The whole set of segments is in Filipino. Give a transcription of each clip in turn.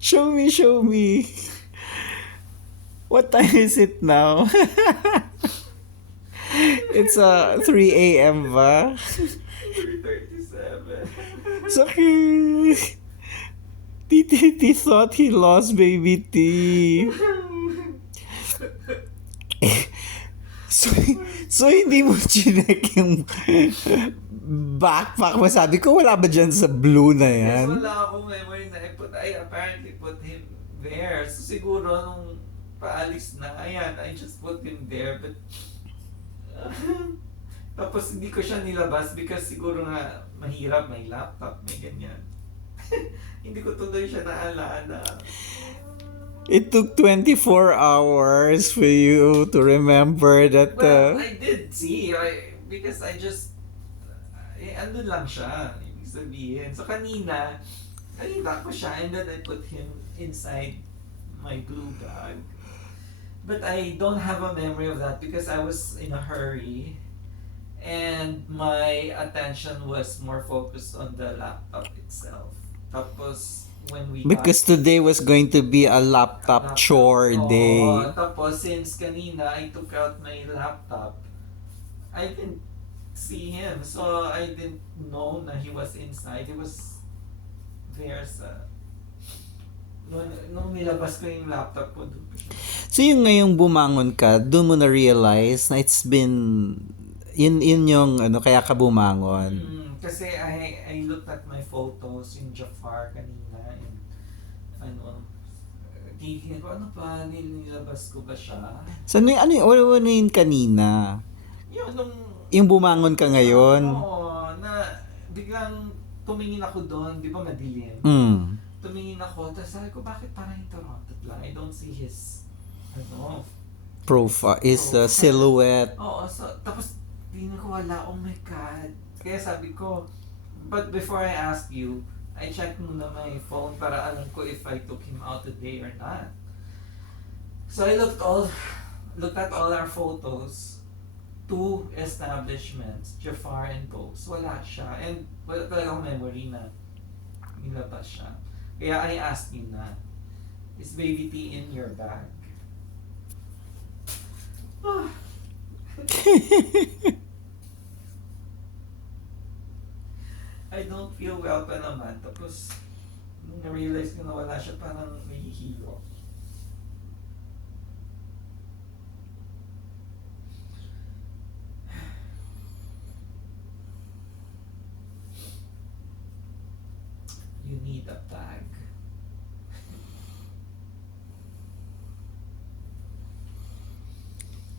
Show me, show me. What time is it now? It's 3 a.m. ba? 3:37. So Titi thought he lost baby T. So, so hindi mo chinek yung backpack mo. Sabi ko, wala ba dyan sa blue na Yes, yan? wala akong memory na I apparently put him there. So siguro nung paalis na, ayan, I just put him there. But, tapos hindi ko siya nilabas because siguro nga mahirap, may laptop, may ganyan. Hindi ko tuloy siya naalala. It took 24 hours for you to remember that. Well, I did see. Because I just, andun lang siya. Ibig sabihin. So kanina ko siya and then I put him inside my blue bag. But I don't have a memory of that because I was in a hurry and my attention was more focused on the laptop itself. Tapos when we Because got today was going to be a laptop chore day. Oo, tapos since kanina I took out my laptop, I didn't see him. So I didn't know na he was inside. He was there sa nung nilabas ko yung laptop ko doon. So yung ngayong bumangon ka, doon mo na-realize na it's been, yun yung ano, kaya ka bumangon. Kasi I looked at my photos in Jafar kanina and ano, tingin ko, ano pa, nilabas ko ba siya? So ano yung kanina? Yung bumangon ka ngayon? Oo, na biglang tumingin ako doon, di ba madilim? Tumingin ako, tapos sabi ko, bakit parang yung Toronto lang? I don't see his, profile is a silhouette. Oo, so, tapos tingin ko wala, oh my God. Kaya sabi ko, but before I ask you, I checked muna my phone para alam ko if I took him out today or not. So I looked at all our photos, 2 establishments, Jafar and Bose. Wala siya. And wala talaga akong memory na nilabas siya. Kaya I asked you na, is baby T in your bag? I don't feel well pa naman. Tapos, nung na-realize ko na wala siya, parang nahihilo. You need a bag.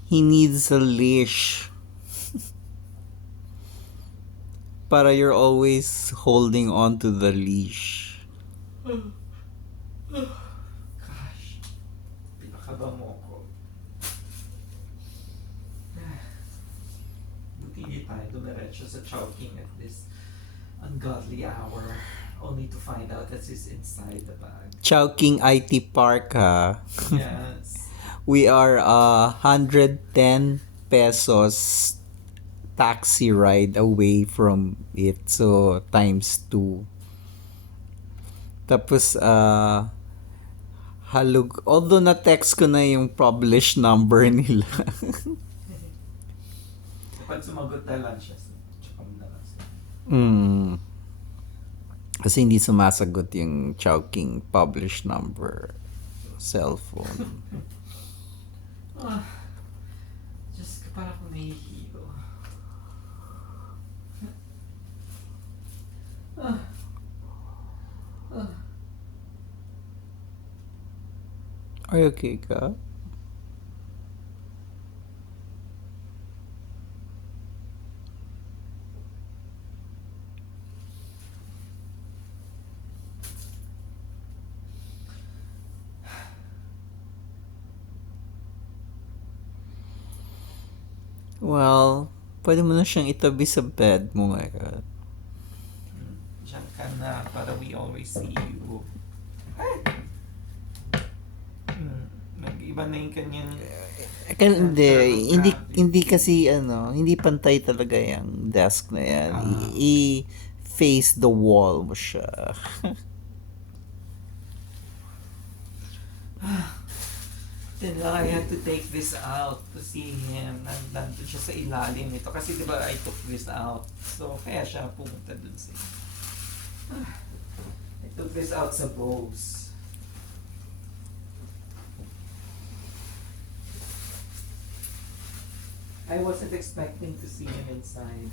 He needs a leash. Para you're always holding on to the leash. Gosh, pinakaba mo ko. Buti hindi tayo dumiretso sa Chowking at this ungodly hour, only to find out that he's inside the bag. Chowking IT Park, ha? Yes. We are 110 pesos taxi ride away from it. So, times 2. Tapos, halog. Although na-text ko na yung published number nila. Kapag sumagot na lang siya, tsaka mo na lang siya. Kasi hindi sumasagot yung Chowking published number cellphone. Diyos ko, parang akong nahihilo. Are you okay ka? Well, pwede mo na siyang itabi sa bed mo ngayon. Diyan ka na para we always see you. Nag-iba na yung kanyang... Hindi kasi hindi pantay talaga yung desk na yan. I-face the wall mo siya. Then I had to take this out to see him. Nandun siya sa ilalim nito. Kasi di ba I took this out. So kaya siya pumunta dun sa I took this out sa Bose. I wasn't expecting to see him inside.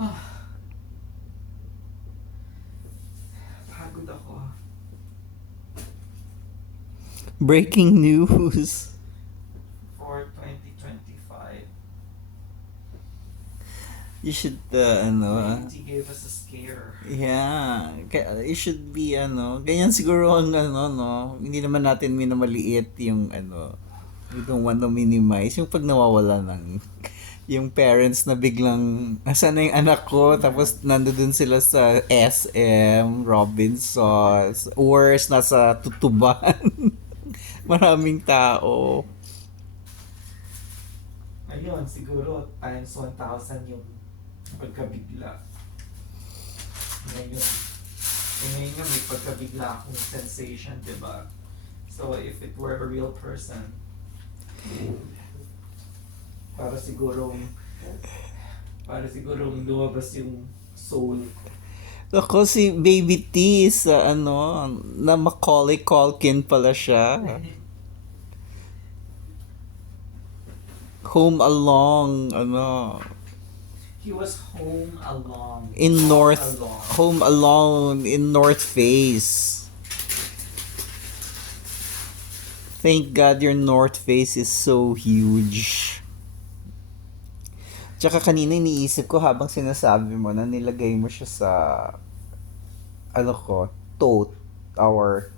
Ah. Pagod ako. Breaking news. For 2025. You should, He gave us a scare. yeah, it should be, ganyan siguro ang, no, hindi naman natin minamaliit yung, we don't want to minimize, yung pag nawawala ng, yung parents na biglang, asan na yung anak ko, tapos nandoon sila sa SM, Robinsons, worse, nasa Tutuban, maraming tao. Ayun, siguro times 1,000 yung pagkabigla. Ngayon nga may pagkabigla akong sensation, di ba? So if it were a real person, para sigurong lumabas yung soul ko. Ako si Baby T sa na Macaulay Culkin pala siya. Home Along, He was home alone. in North, Alone. Home Alone in North Face. Thank God your North Face is so huge. Tsaka kanina iniisip ko habang sinasabi mo na nilagay mo siya sa tote, our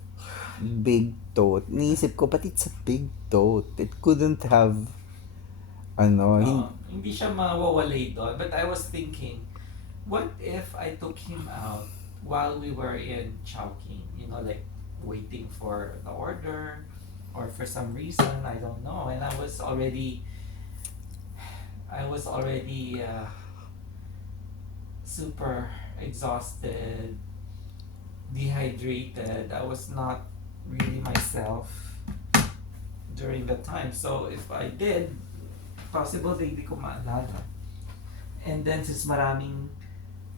big tote. Iniisip ko, but it's a big tote. It couldn't have, Hindi siya mawawalay doon. But I was thinking, what if I took him out while we were in Chowking? Like waiting for the order or for some reason, I don't know. And I was already super exhausted, dehydrated. I was not really myself during that time. So if I did, possible na hindi ko maalala. And then since maraming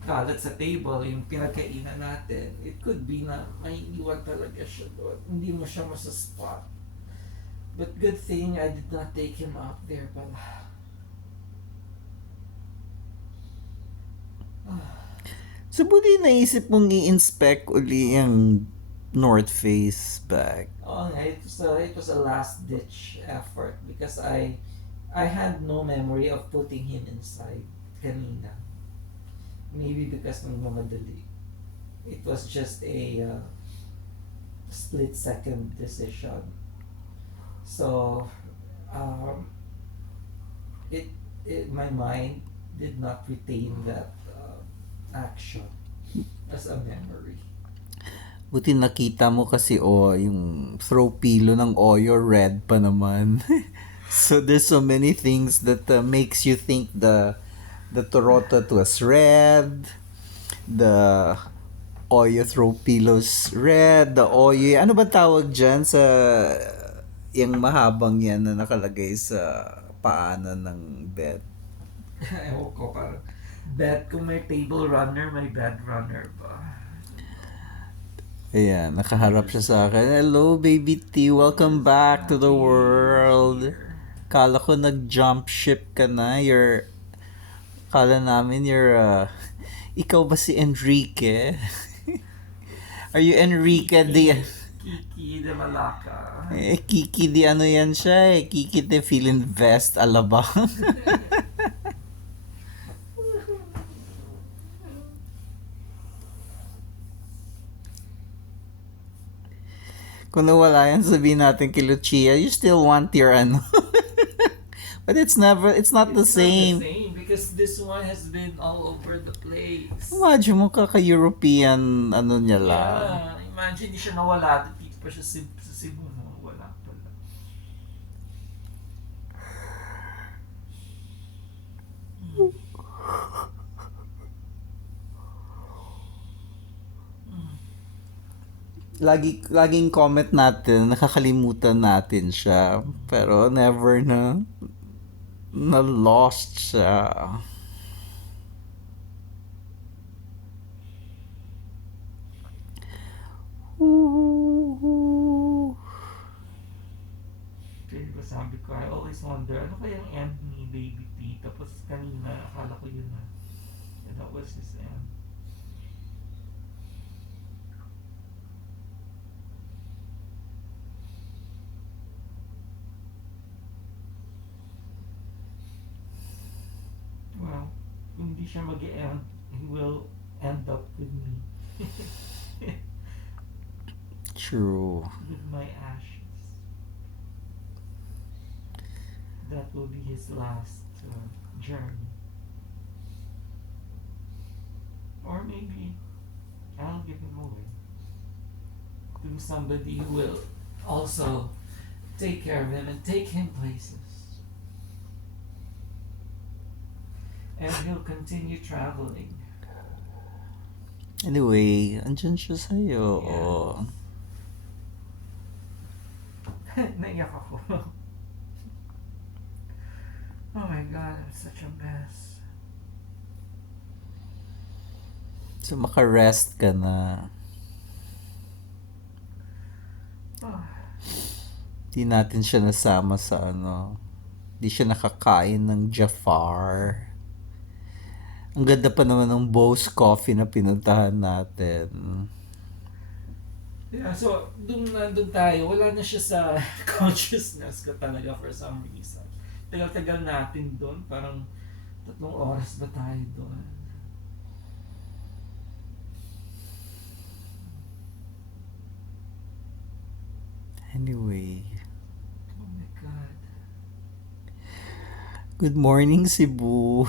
kalat sa table, yung pinagkainan natin, it could be na may iwan talaga siya doon. Hindi mo siya masaspot. But good thing I did not take him out there pala. So, buti naisip mong i-inspect uli yung North Face bag. Oh, it was a last ditch effort because I had no memory of putting him inside kanina. Maybe because ng mamadali. It was just a split second decision. So, my mind did not retain that action as a memory. Buti nakita mo kasi yung throw pillow ng Oyo red pa naman. So there's so many things that makes you think the Toronto was red, the Oyo throw pillows red, the Oyo, ano ba tawag dyan sa yung mahabang yan na nakalagay sa paanan ng bed? Ewan ko, parang bed, kung may table runner, may bed runner ba? Ayan, nakaharap siya sa akin. Hello, Baby T. Welcome back to the world. Kala ko nag-jump ship ka na. Kala namin ikaw ba si Enrique? Are you Enrique Kiki de Malacca. Kiki di ano yan siya Kiki de Philinvest Alabang. Kung nawala yan, sabihin natin kay Lucia, you still want your But it's not the same. Not the same because this one has been all over the place. Imagine mo kaka-European niya lang. Yeah, imagine di siya nawala. Dito pa siya sa Cebu. Wala pala. laging comment natin, nakakalimutan natin siya. Pero never na lost siya. Ooh. Kaya diba sabi ko, I always wonder, ano kayang end ni Baby P? Tapos kanina, akala ko yun na. And that was his end. Well, kung hindi siya mag-end, he will end up with me. True. With my ashes. That will be his last journey. Or maybe I'll give him away to somebody who will also take care of him and take him places. And he'll continue traveling. Anyway, andyan siya sa'yo. Yes. Naiyak ako. Oh my God, I'm such a mess. So, makarest ka na. Oh, Di natin siya nasama sa Di siya nakakain ng Jafar. Ang ganda pa naman ng Bose Coffee na pinuntahan natin. yeah, so nandun tayo, wala na siya sa consciousness ko talaga for some reason. Tagal-tagal natin doon, parang 3 oras ba tayo doon? Anyway. Oh my God. Good morning, Cebu.